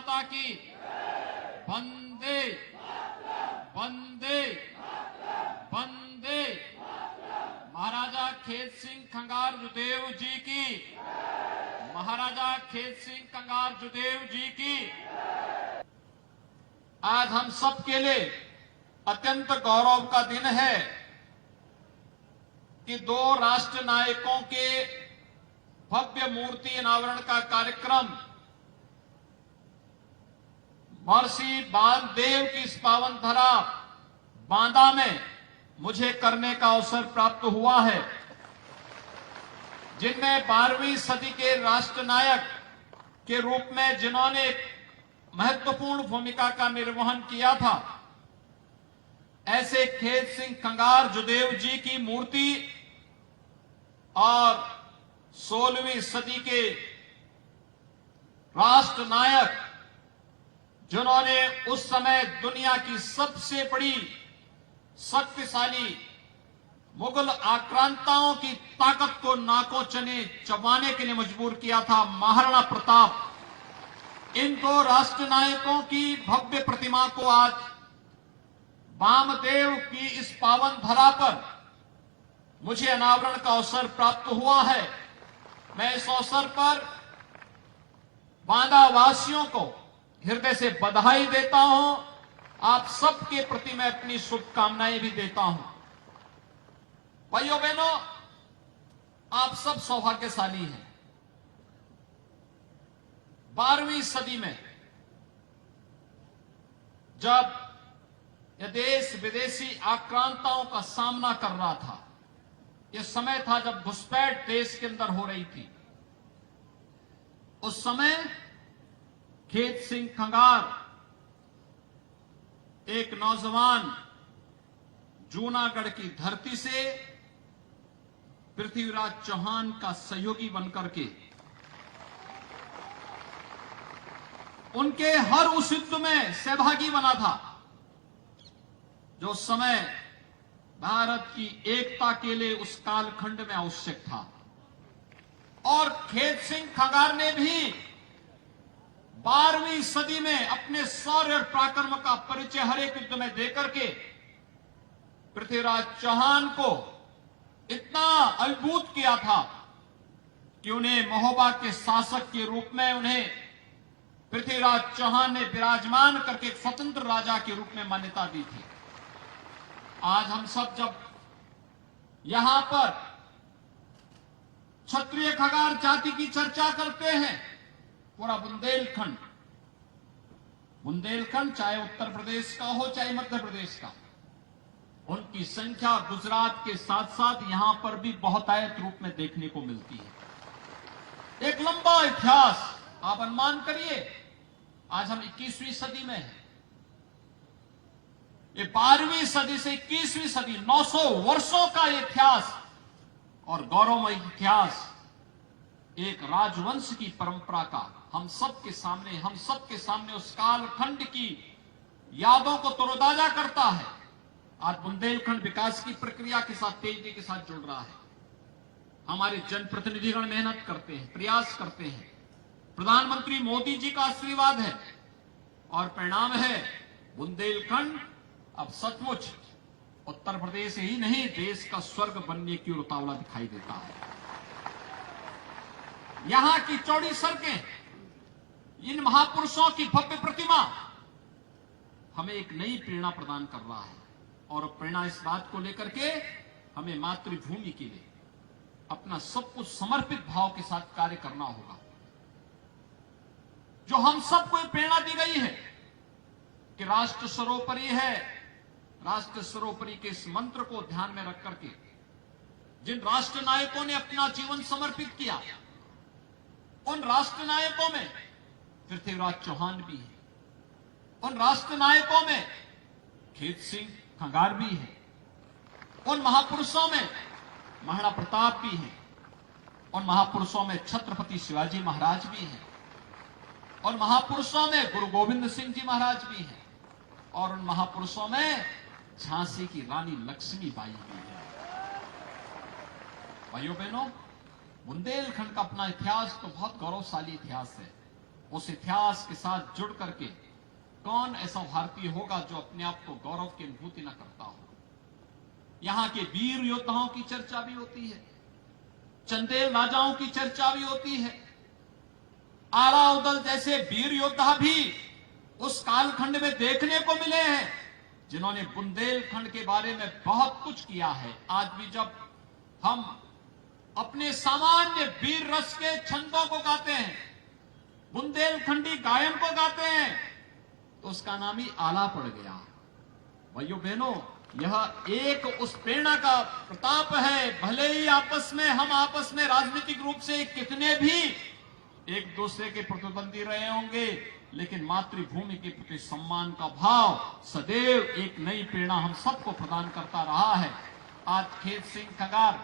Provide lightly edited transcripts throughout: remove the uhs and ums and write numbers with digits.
माता की वंदे वंदे वंदे। महाराजा खेत सिंह खंगारजुदेव जी की, महाराजा खेत सिंह खंगारजुदेव जी की। आज हम सब के लिए अत्यंत गौरव का दिन है कि दो राष्ट्र नायकों के भव्य मूर्ति अनावरण का कार्यक्रम महर्षि बाणदेव की इस पावन धरा बांदा में मुझे करने का अवसर प्राप्त हुआ है, जिनमें 12वीं सदी के राष्ट्र नायक के रूप में जिन्होंने महत्वपूर्ण भूमिका का निर्वहन किया था, ऐसे खेत सिंह खंगारजुदेव जी की मूर्ति और 16वीं सदी के राष्ट्र नायक जिन्होंने उस समय दुनिया की सबसे बड़ी शक्तिशाली मुगल आक्रांताओं की ताकत को नाकों चने चबाने के लिए मजबूर किया था, महाराणा प्रताप। इन दो राष्ट्र नायकों की भव्य प्रतिमा को आज वामदेव की इस पावन धरा पर मुझे अनावरण का अवसर प्राप्त हुआ है। मैं इस अवसर पर बांदा वासियों को हृदय से बधाई देता हूं। आप सबके प्रति मैं अपनी शुभकामनाएं भी देता हूं। भाइयों बहनों, आप सब सौभाग्यशाली हैं। 12वीं सदी में जब यह देश विदेशी आक्रांताओं का सामना कर रहा था, यह समय था जब घुसपैठ देश के अंदर हो रही थी, उस समय खेत सिंह खंगार एक नौजवान जूनागढ़ की धरती से पृथ्वीराज चौहान का सहयोगी बनकर के उनके हर उस युद्ध में सहभागी बना था जो समय भारत की एकता के लिए उस कालखंड में आवश्यक था। और खेत सिंह खंगार ने भी 12वीं सदी में अपने शौर्य और पराक्रम का परिचय हर एक युद्ध में देकर के पृथ्वीराज चौहान को इतना अभिभूत किया था कि उन्हें महोबा के शासक के रूप में उन्हें पृथ्वीराज चौहान ने विराजमान करके एक स्वतंत्र राजा के रूप में मान्यता दी थी। आज हम सब जब यहां पर क्षत्रिय खंगार जाति की चर्चा करते हैं, पूरा बुंदेलखंड चाहे उत्तर प्रदेश का हो चाहे मध्य प्रदेश का, उनकी संख्या गुजरात के साथ साथ यहां पर भी बहुतायत रूप में देखने को मिलती है। एक लंबा इतिहास, आप अनुमान करिए, आज हम 21वीं सदी में हैं। ये 12वीं सदी से 21वीं सदी 900 वर्षों का इतिहास और गौरवमय इतिहास एक राजवंश की परंपरा का हम सबके सामने उस कालखंड की यादों को तरोताजा करता है। आज बुंदेलखंड विकास की प्रक्रिया के साथ तेजी के साथ जुड़ रहा है। हमारे जनप्रतिनिधिगण मेहनत करते हैं, प्रयास करते हैं, प्रधानमंत्री मोदी जी का आशीर्वाद है और परिणाम है बुंदेलखंड अब सचमुच उत्तर प्रदेश ही नहीं देश का स्वर्ग बनने की ओर उतावला दिखाई देता है। यहां की चौड़ी सड़कें, इन महापुरुषों की भव्य प्रतिमा हमें एक नई प्रेरणा प्रदान कर रहा है और प्रेरणा इस बात को लेकर के हमें मातृभूमि के लिए अपना सब कुछ समर्पित भाव के साथ कार्य करना होगा। जो हम सबको प्रेरणा दी गई है कि राष्ट्र सर्वोपरि है, राष्ट्र सर्वोपरि के इस मंत्र को ध्यान में रख करके जिन राष्ट्र नायकों ने अपना जीवन समर्पित किया, उन राष्ट्र नायकों में पृथ्वीराज चौहान भी है, उन राष्ट्र नायकों में खेत सिंह खंगार भी है, उन महापुरुषों में महाराणा प्रताप भी है, उन महापुरुषों में छत्रपति शिवाजी महाराज भी है, और महापुरुषों में गुरु गोविंद सिंह जी महाराज भी है, और उन महापुरुषों में झांसी की रानी लक्ष्मीबाई भी है। भाइयों बहनों, बुंदेलखंड का अपना इतिहास तो बहुत गौरवशाली इतिहास है। उस इतिहास के साथ जुड़ करके कौन ऐसा भारतीय होगा जो अपने आप को गौरव की अनुभूति न करता हो। यहां के वीर योद्धाओं की चर्चा भी होती है, चंदेल राजाओं की चर्चा भी होती है। अलाउद्दीन जैसे वीर योद्धा भी उस कालखंड में देखने को मिले हैं, जिन्होंने बुंदेलखंड के बारे में बहुत कुछ किया है। आज भी जब हम अपने सामान्य वीर रस के छंदों को गाते हैं, बुंदेलखंडी गायन को गाते हैं, तो उसका नाम ही आला पड़ गया। भाइयों बहनों, यह एक उस प्रेरणा का प्रताप है। भले ही हम आपस में राजनीतिक रूप से कितने भी एक दूसरे के प्रतिद्वंदी रहे होंगे, लेकिन मातृभूमि के प्रति सम्मान का भाव सदैव एक नई प्रेरणा हम सबको प्रदान करता रहा है। आज खेत सिंह खगार,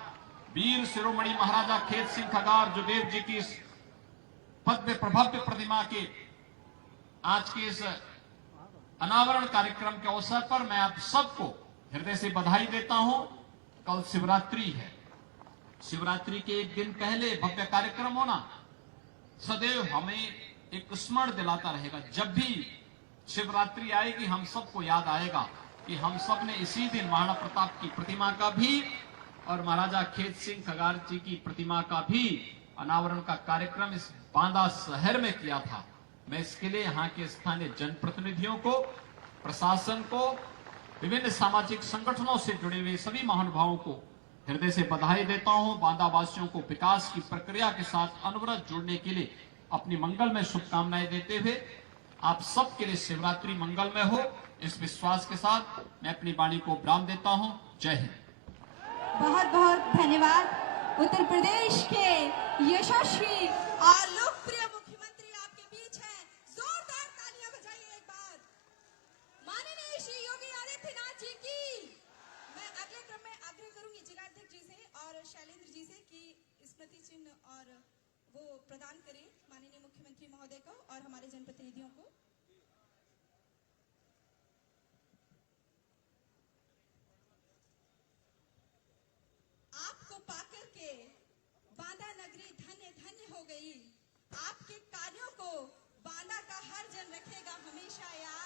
वीर शिरोमणि महाराजा खेत सिंह खगार जुदेव जी की भव्य प्रभव्य प्रतिमा के आज के इस अनावरण कार्यक्रम के अवसर पर मैं आप सबको हृदय से बधाई देता हूं। कल शिवरात्रि है। शिवरात्रि के एक दिन पहले भव्य कार्यक्रम होना सदैव हमें एक स्मरण दिलाता रहेगा। जब भी शिवरात्रि आएगी, हम सबको याद आएगा कि हम सब ने इसी दिन महाराणा प्रताप की प्रतिमा का भी और महाराजा खेत सिंह खगार जी की प्रतिमा का भी अनावरण का कार्यक्रम इस बांदा शहर में किया था। मैं इसके लिए यहाँ के स्थानीय जनप्रतिनिधियों को, प्रशासन को, विभिन्न सामाजिक संगठनों से जुड़े हुए सभी महानुभावों को हृदय से बधाई देता हूं। बांदा वासियों को विकास की प्रक्रिया के साथ अनवरत जुड़ने के लिए अपनी मंगलमय शुभकामनाएं देते हुए आप सबके लिए शिवरात्रि मंगलमय हो, इस विश्वास के साथ मैं अपनी वाणी को विराम देता हूं। जय हिंद। बहुत बहुत धन्यवाद। उत्तर प्रदेश के यशस्वी और लोकप्रिय मुख्यमंत्री आपके बीच हैं। जोरदार तालियां बजाइए एक बार माननीय श्री योगी आदित्यनाथ जी की। मैं अगले क्रम में आग्रह करूंगी जिलाध्यक्ष जी से और शैलेंद्र जी से कि स्मृति चिन्ह और वो प्रदान करें माननीय मुख्यमंत्री महोदय को और हमारे जनप्रतिनिधियों को। आपको पाकर के बांदा नगरी धन्य धन्य हो गई। आपके कार्यों को बांदा का हर जन रखेगा हमेशा याद।